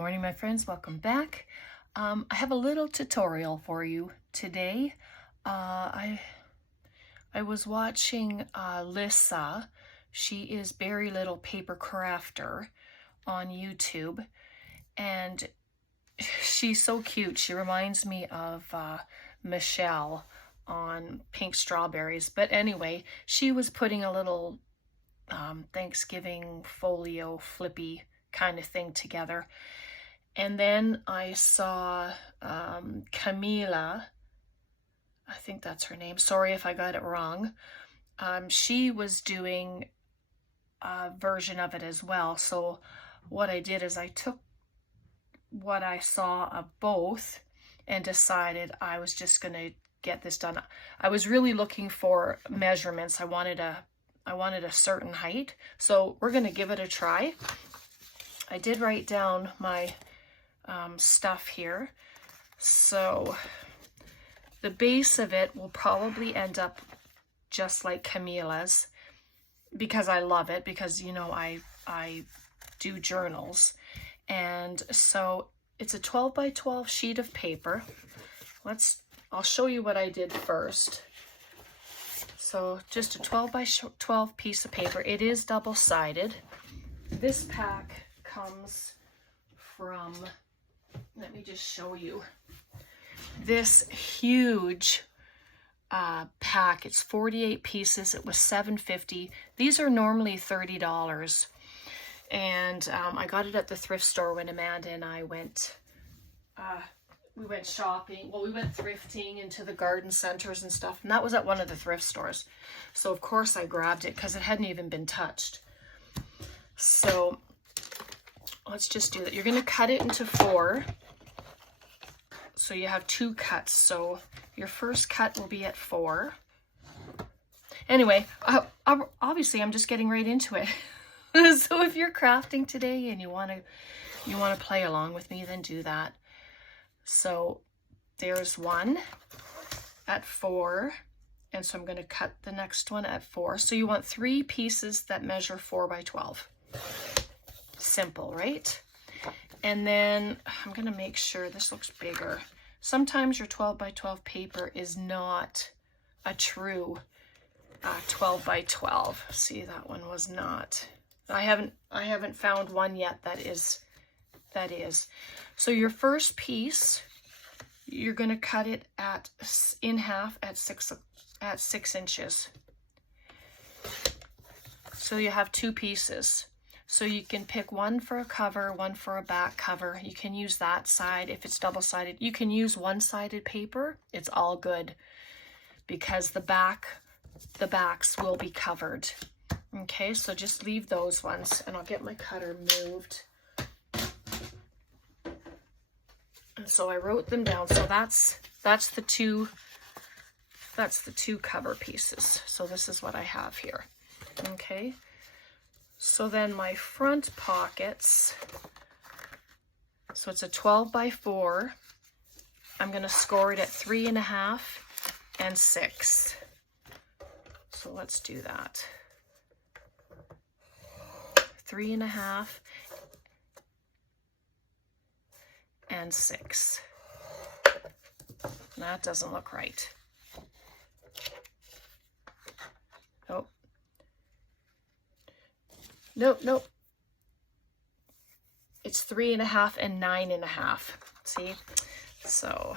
morning, my friends. Welcome back. I have a little tutorial for you today. I was watching Alyssa. She is Berry Little Paper Crafter on YouTube, and she's so cute. She reminds me of Michelle on Pink Strawberries. But anyway, she was putting a little Thanksgiving folio flippy kind of thing together. And then I saw Camellia, I think that's her name, sorry if I got it wrong. She was doing a version of it as well. So what I did is I took what I saw of both and decided I was just going to get this done. I was really looking for measurements. I wanted a certain height, so we're going to give it a try. I did write down my stuff here. So the base of it will probably end up just like Camelia's, because I love it, because you know I do journals. And so it's a 12 by 12 sheet of paper. I'll show you what I did first. So just a 12 by 12 piece of paper. It is double-sided. This pack comes from, let me just show you, this huge pack. It's 48 pieces. It was $7.50. These are normally $30. And I got it at the thrift store when Amanda and I went, we went shopping. Well, we went thrifting into the garden centers and stuff, and that was at one of the thrift stores. So of course I grabbed it because it hadn't even been touched. So let's just do that. You're going to cut it into 4. So you have 2 cuts. So your first cut will be at 4. Anyway, obviously I'm just getting right into it. So if you're crafting today and you want to play along with me, then do that. So there's one at 4. And so I'm going to cut the next one at 4. So you want 3 pieces that measure 4 by 12. Simple, right? And then I'm going to make sure this looks bigger. Sometimes your 12 by 12 paper is not a true 12 by 12. See, that one was not. I haven't found one yet that is. So your first piece, you're going to cut it in half at 6 inches. So you have 2 pieces. So you can pick one for a cover, one for a back cover. You can use that side if it's double-sided. You can use one-sided paper. It's all good because the backs will be covered. Okay, so just leave those ones, and I'll get my cutter moved. And so I wrote them down. So that's the two cover pieces. So this is what I have here. Okay. So then my front pockets, so it's a 12 by 4. I'm going to score it at 3.5 and 6. So let's do that. 3.5 and 6. That doesn't look right. Oh. Nope. It's 3.5 and 9.5. See? So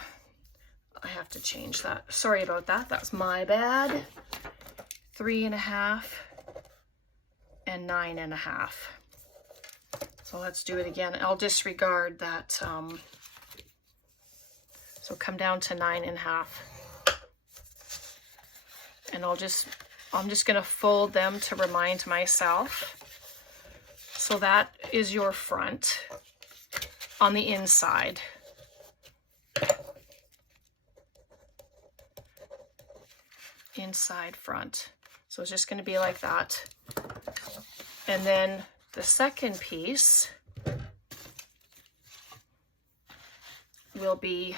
I have to change that. Sorry about that. That's my bad. 3.5 and 9.5. So let's do it again. I'll disregard that. So come down to 9.5. And I'm just going to fold them to remind myself. So that is your front on the inside. Inside front. So it's just going to be like that. And then the second piece will be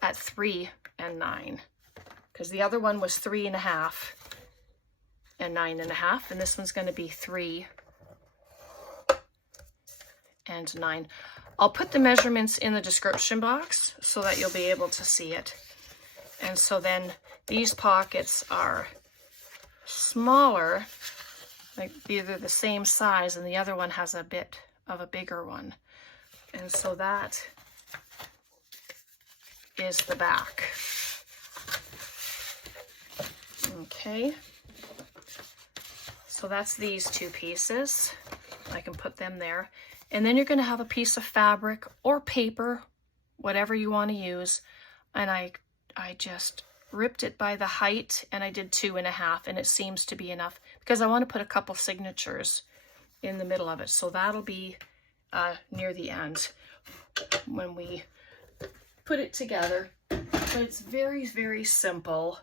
at 3 and 9. Because the other one was 3.5 and 9.5. And this one's going to be 3 and 9. I'll put the measurements in the description box so that you'll be able to see it. And so then these pockets are smaller, like either the same size, and the other one has a bit of a bigger one. And so that is the back. Okay. So that's these two pieces. I can put them there. And then you're going to have a piece of fabric or paper, whatever you want to use. And I just ripped it by the height, and I did 2.5, and it seems to be enough because I want to put a couple signatures in the middle of it. So that'll be near the end when we put it together. But it's very, very simple.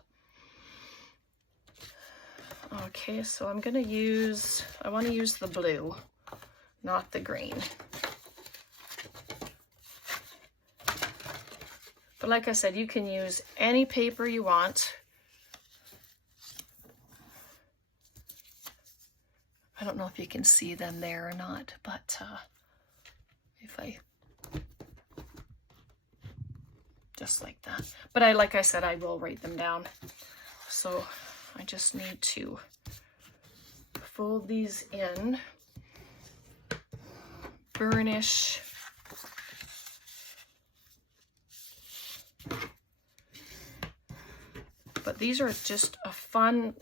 Okay, so I'm going to use, I want to use the blue, not the green. But like I said, you can use any paper you want. I don't know if you can see them there or not, but if I, just like that. But like I said, I will write them down. So I just need to fold these in, burnish, but these are just a fun,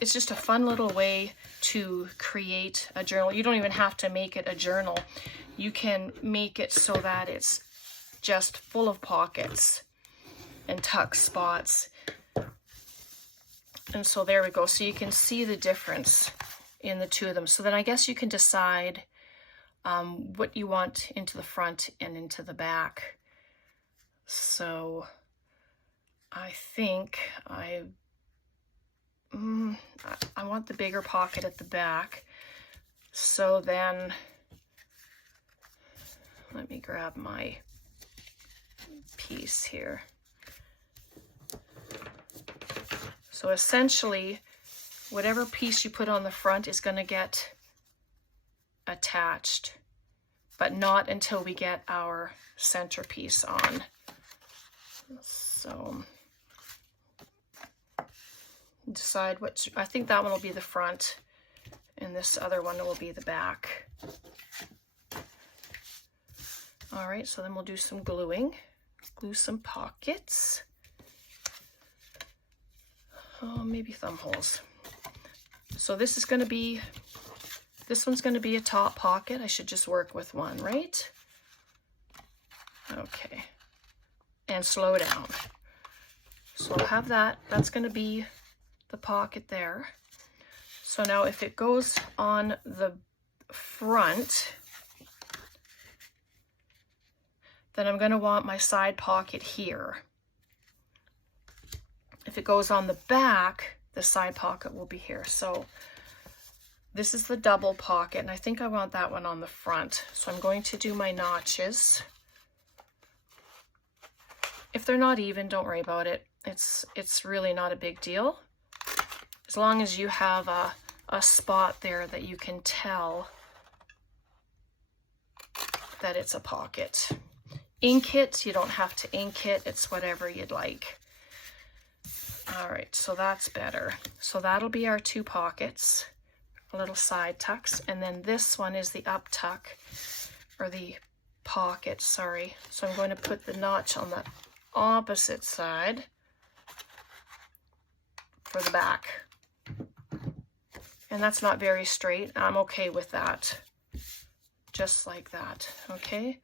it's just a fun little way to create a journal. You don't even have to make it a journal. You can make it so that it's just full of pockets and tuck spots. And so there we go. So you can see the difference in the two of them. So then I guess you can decide what you want into the front and into the back. So I think I want the bigger pocket at the back. So then let me grab my piece here. So essentially, whatever piece you put on the front is going to get attached, but not until we get our centerpiece on. So decide what, I think that one will be the front and this other one will be the back. All right, so then we'll do some gluing, glue some pockets. Oh, maybe thumb holes. So this is going to be, this one's going to be a top pocket. I should just work with one, right? Okay. And slow down. So I'll have that. That's going to be the pocket there. So now if it goes on the front, then I'm going to want my side pocket here. If it goes on the back, the side pocket will be here. So this is the double pocket, and I think I want that one on the front. So I'm going to do my notches. If they're not even, don't worry about it. It's really not a big deal. As long as you have a spot there that you can tell that it's a pocket. Ink it, you don't have to ink it. It's whatever you'd like. All right, so that's better. So that'll be our two pockets, a little side tucks, and then this one is the up tuck, or the pocket, sorry. So I'm going to put the notch on the opposite side for the back. And that's not very straight. I'm okay with that. Just like that, okay?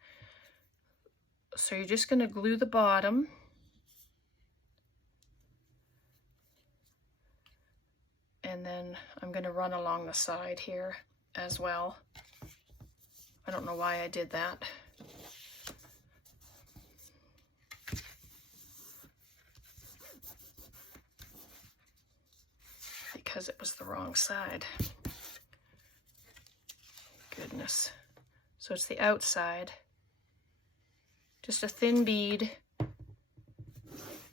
So you're just going to glue the bottom. And then I'm going to run along the side here as well. I don't know why I did that. Because it was the wrong side. Goodness. So it's the outside. Just a thin bead,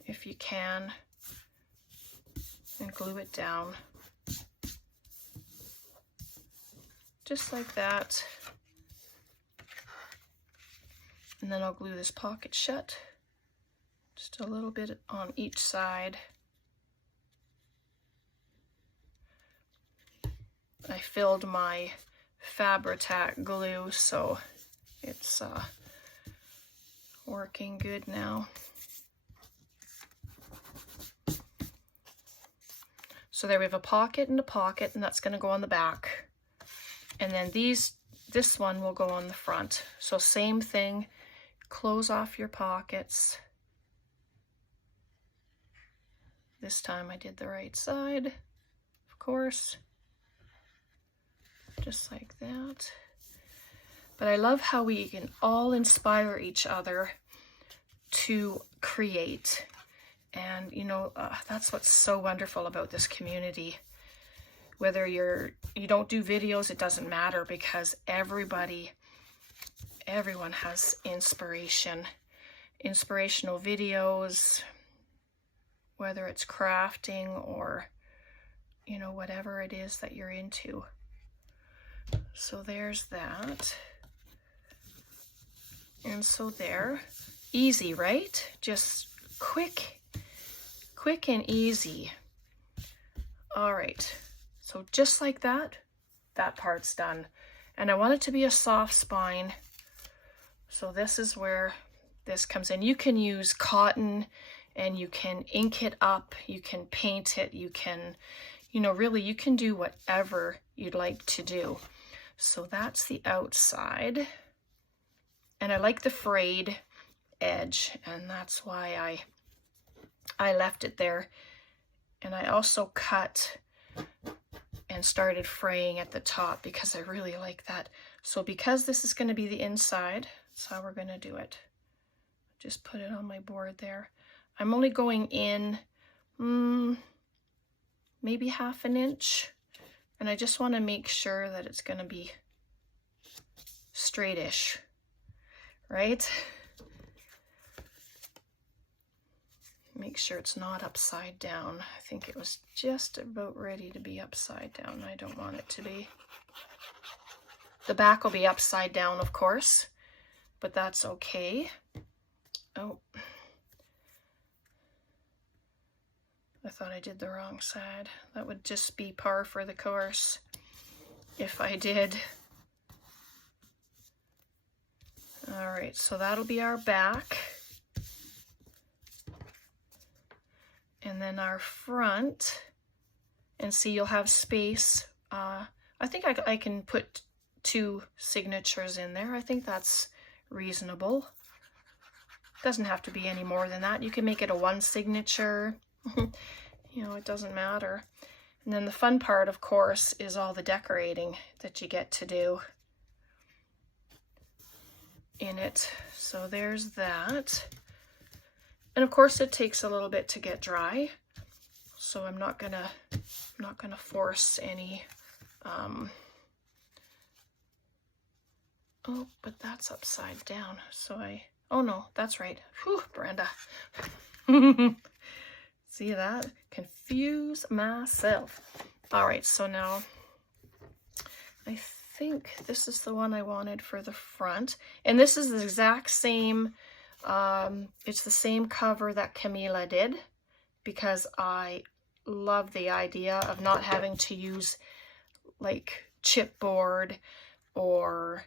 if you can, and glue it down. Just like that. And then I'll glue this pocket shut. Just a little bit on each side. I filled my Fabri-Tac glue, so it's working good now. So there we have a pocket and a pocket, and that's going to go on the back. And then this one will go on the front. So same thing, close off your pockets. This time I did the right side, of course. Just like that. But I love how we can all inspire each other to create. And you know, that's what's so wonderful about this community. Whether you don't do videos, it doesn't matter, because everyone has inspirational videos, whether it's crafting or, you know, whatever it is that you're into. So there's that. And so there, easy, right? Just quick and easy. All right, so just like that, that part's done. And I want it to be a soft spine. So this is where this comes in. You can use cotton and you can ink it up, you can paint it, you can, you know, really you can do whatever you'd like to do. So that's the outside. And I like the frayed edge, and that's why I left it there. And I also cut and started fraying at the top because I really like that. So because this is going to be the inside, that's how we're going to do it. Just put it on my board there. I'm only going in maybe ½ an inch. And I just want to make sure that it's going to be straightish, right? Make sure it's not upside down. I think it was just about ready to be upside down. I don't want it to be. The back will be upside down, of course, but that's okay. Oh, I thought I did the wrong side. That would just be par for the course if I did. All right, so that'll be our back. And then our front, and see, you'll have space. I think I can put 2 signatures in there. I think that's reasonable. Doesn't have to be any more than that. You can make it a 1 signature. You know, it doesn't matter. And then the fun part, of course, is all the decorating that you get to do in it. So there's that. And of course it takes a little bit to get dry. So I'm not gonna force any oh, but that's upside down. So oh no, that's right. Whew, Brenda. See that? Confuse myself. All right, so now I think this is the one I wanted for the front. And this is the exact same, it's the same cover that Camellia did, because I love the idea of not having to use like chipboard or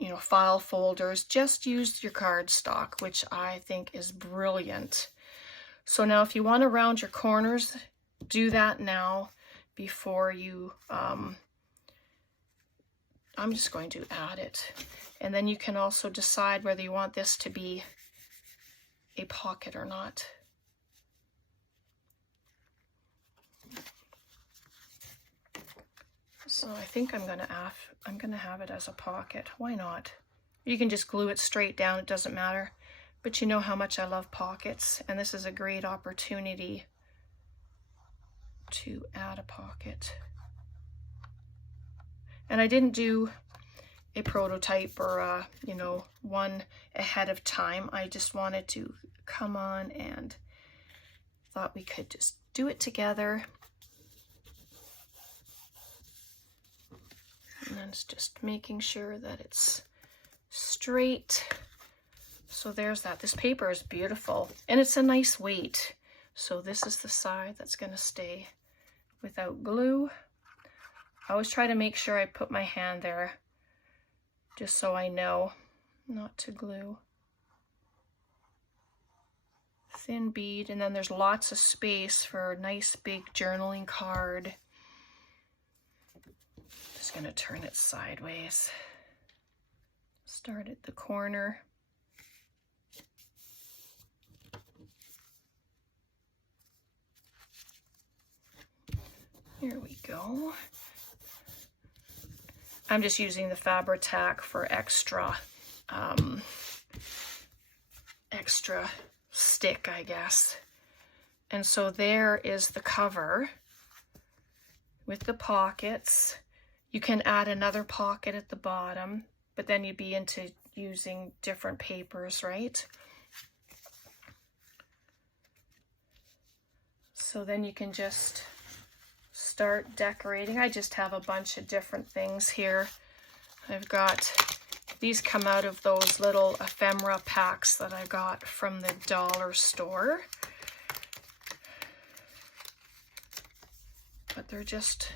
you know, file folders. Just use your cardstock, which I think is brilliant. So now if you want to round your corners, do that now before you, I'm just going to add it. And then you can also decide whether you want this to be a pocket or not. So I think I'm gonna have it as a pocket. Why not? You can just glue it straight down, it doesn't matter. But you know how much I love pockets, and this is a great opportunity to add a pocket. And I didn't do a prototype or you know, one ahead of time. I just wanted to come on and thought we could just do it together. And then it's just making sure that it's straight. So there's that. This paper is beautiful and it's a nice weight. So this is the side that's going to stay without glue. I always try to make sure I put my hand there just so I know not to glue. Thin bead, and then there's lots of space for a nice big journaling card. Just going to turn it sideways. Start at the corner. Here we go. I'm just using the Fabri-Tac for extra stick, I guess. And so there is the cover with the pockets. You can add another pocket at the bottom, but then you'd be into using different papers, right? So then you can just start decorating. I just have a bunch of different things here. I've got, these come out of those little ephemera packs that I got from the dollar store. But they're just,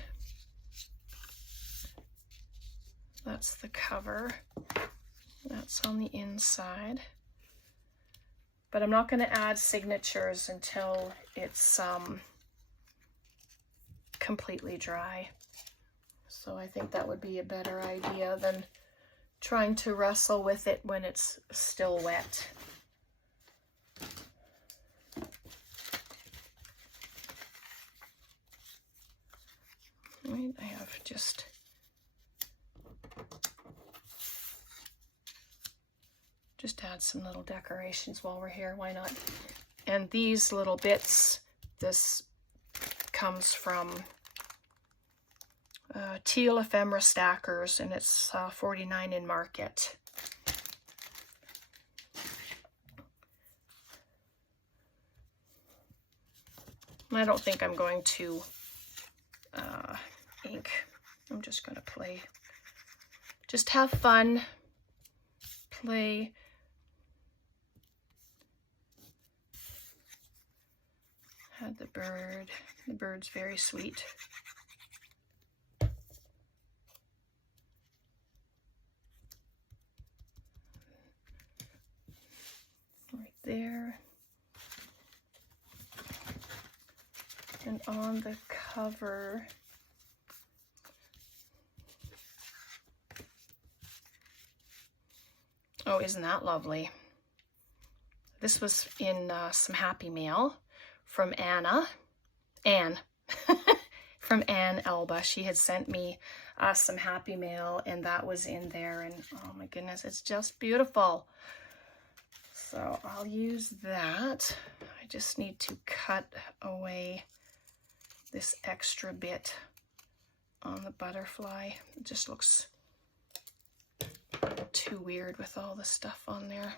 that's the cover. That's on the inside. But I'm not going to add signatures until it's completely dry. So I think that would be a better idea than trying to wrestle with it when it's still wet. Right, I have just add some little decorations while we're here, why not? And these little bits, this comes from Teal Ephemera Stackers, and it's $49 in Market. I don't think I'm going to ink. I'm just going to play. Just have fun. Play. Had the bird. The bird's very sweet. Right there. And on the cover, oh, isn't that lovely? This was in some Happy Mail from Anne, from Anne Elba. She had sent me some Happy Mail, and that was in there, and oh my goodness, it's just beautiful. So I'll use that. I just need to cut away this extra bit on the butterfly. It just looks too weird with all the stuff on there.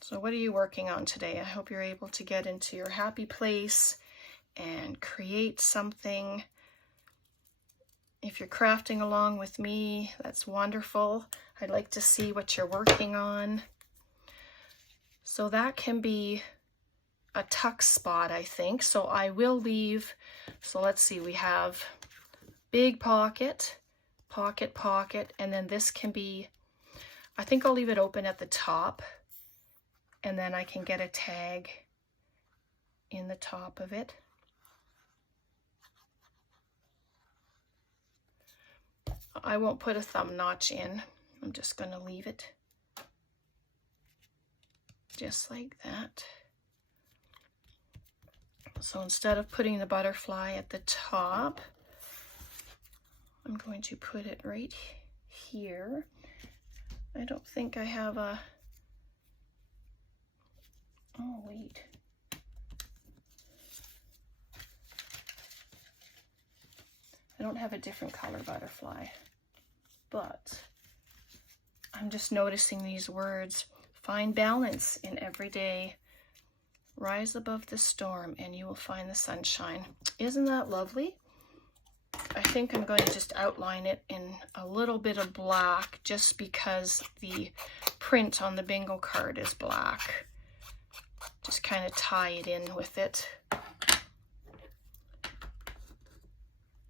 So what are you working on today? I hope you're able to get into your happy place and create something. If you're crafting along with me, that's wonderful. I'd like to see what you're working on. So that can be a tuck spot, I think. So I will leave, so let's see, we have big pocket, pocket, pocket, and then this can be, I think I'll leave it open at the top, and then I can get a tag in the top of it. I won't put a thumb notch in. I'm just going to leave it just like that. So instead of putting the butterfly at the top, I'm going to put it right here. I don't think I have a, oh wait. I don't have a different color butterfly, but I'm just noticing these words. Find balance in every day. Rise above the storm and you will find the sunshine. Isn't that lovely? think I'm going to just outline it in a little bit of black just because the print on the bingo card is black. Just kind of tie it in with it.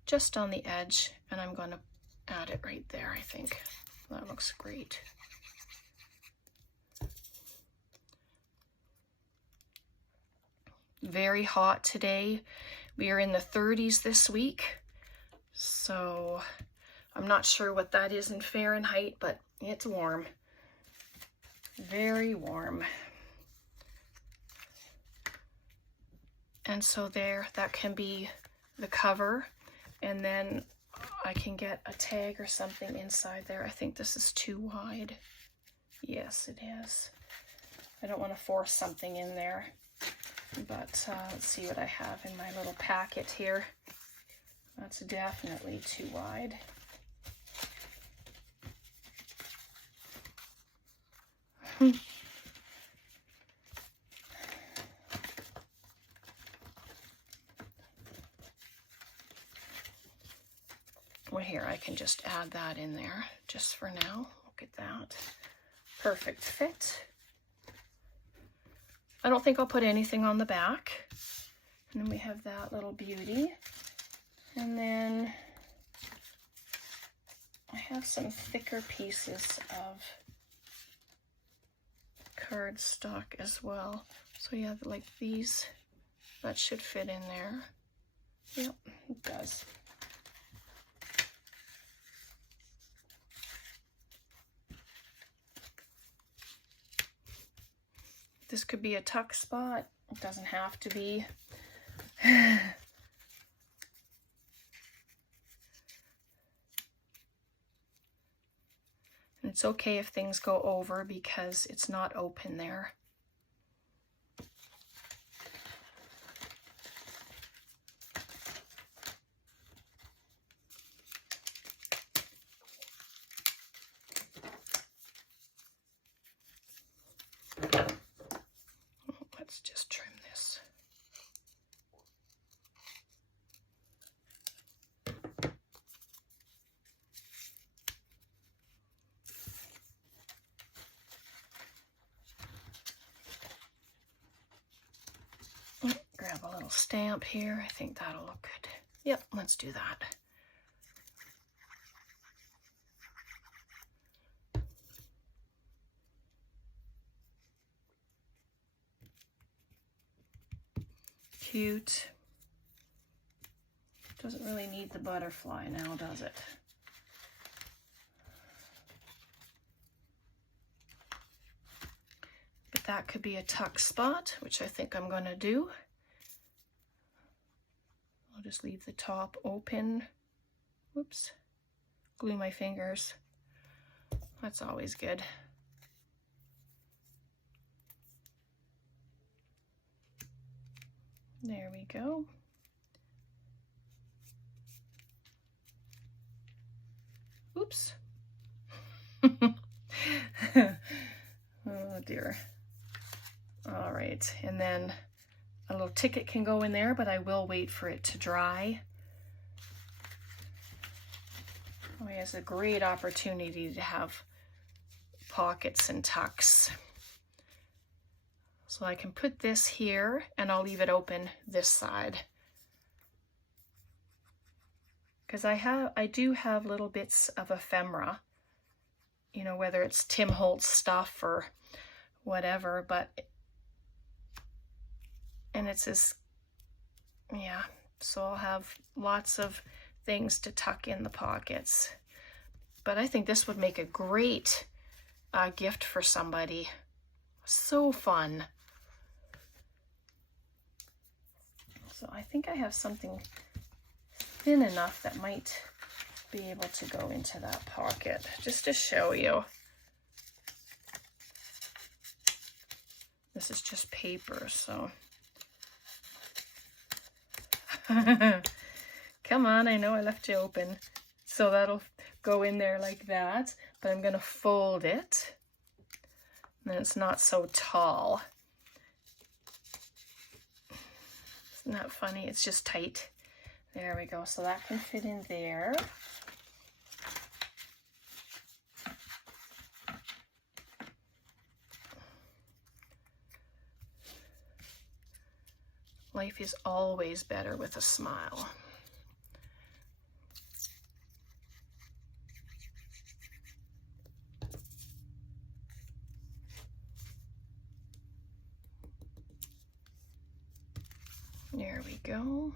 Just on the edge, and I'm going to add it right there, I think. That looks great. Very hot today. We are in the 30s this week, so I'm not sure what that is in Fahrenheit, but it's warm. Very warm. And so there, that can be the cover, and then I can get a tag or something inside there. I think this is too wide. Yes, it is. I don't want to force something in there. But let's see what I have in my little packet here. That's definitely too wide. Well, here, I can just add that in there just for now. Look at that. Perfect fit. I don't think I'll put anything on the back. And then we have that little beauty. And then I have some thicker pieces of cardstock as well. So yeah, like these, that should fit in there. Yep, it does. This could be a tuck spot. It doesn't have to be. And it's okay if things go over because it's not open there. Let's just trim this. Grab a little stamp here. I think that'll look good. Yep, let's do that. Cute. Doesn't really need the butterfly now, does it? But that could be a tuck spot, which I think I'm going to do. I'll just leave the top open. Whoops. Glue my fingers. That's always good. There we go. Oops. Oh dear. All right, and then a little ticket can go in there, but I will wait for it to dry. Oh, it's a great opportunity to have pockets and tucks. So I can put this here and I'll leave it open this side. Because I do have little bits of ephemera, you know, whether it's Tim Holtz stuff or whatever, and it's this, yeah, so I'll have lots of things to tuck in the pockets. But I think this would make a great gift for somebody. So fun. So I think I have something thin enough that might be able to go into that pocket, just to show you. This is just paper, so. Come on, I know I left you open. So that'll go in there like that, but I'm gonna fold it. And then it's not so tall. Isn't that funny? It's just tight. There we go. So that can fit in there. Life is always better with a smile. There we go.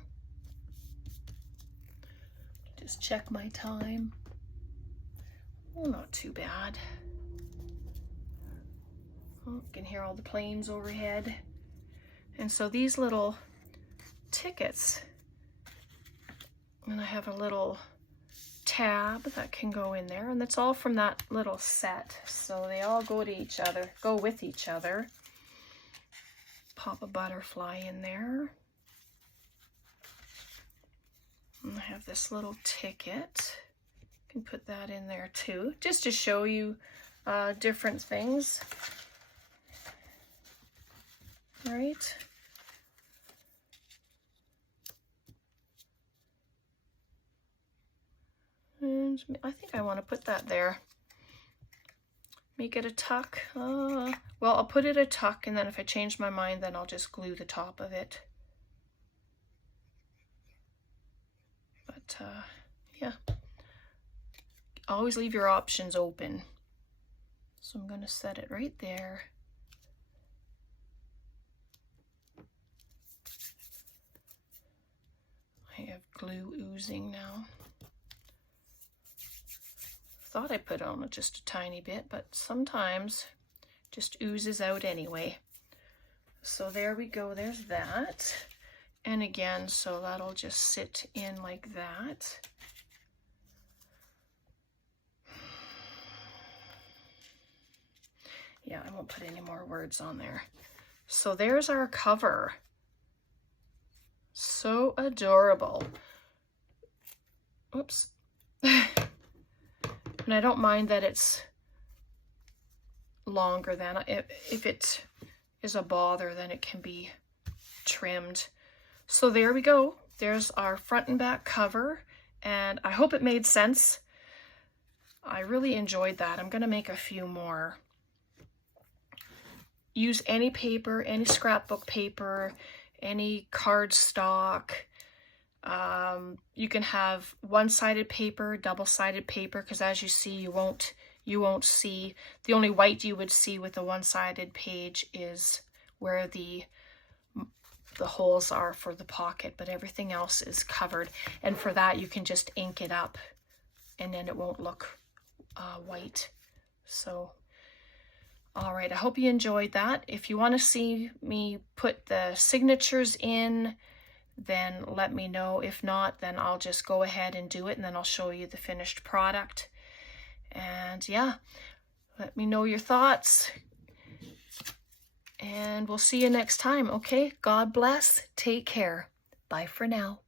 Just check my time. Oh, not too bad. Oh, you can hear all the planes overhead. And so these little tickets, and I have a little tab that can go in there, and that's all from that little set. So they all go to each other, go with each other. Pop a butterfly in there. And I have this little ticket. Can put that in there too, just to show you different things. Right? And I think I want to put that there. Make it a tuck. Well, I'll put it a tuck, and then if I change my mind, then I'll just glue the top of it. But yeah, always leave your options open. So I'm going to set it right there. I have glue oozing now. Thought I put on just a tiny bit, but sometimes just oozes out anyway. So there we go, there's that. And again, so that'll just sit in like that. Yeah, I won't put any more words on there. So there's our cover. So adorable. Oops. And I don't mind that it's longer than, if it is a bother, then it can be trimmed. So there we go. There's our front and back cover, and I hope it made sense. I really enjoyed that. I'm going to make a few more. Use any paper, any scrapbook paper, any cardstock. You can have one-sided paper, double-sided paper, because as you see, you won't see. The only white you would see with a one-sided page is where the holes are for the pocket, but everything else is covered. And for that, you can just ink it up, and then it won't look white. So, all right, I hope you enjoyed that. If you want to see me put the signatures in, then let me know. If not, then I'll just go ahead and do it, and then I'll show you the finished product. And yeah, let me know your thoughts, and we'll see you next time. Okay, God bless, take care, bye for now.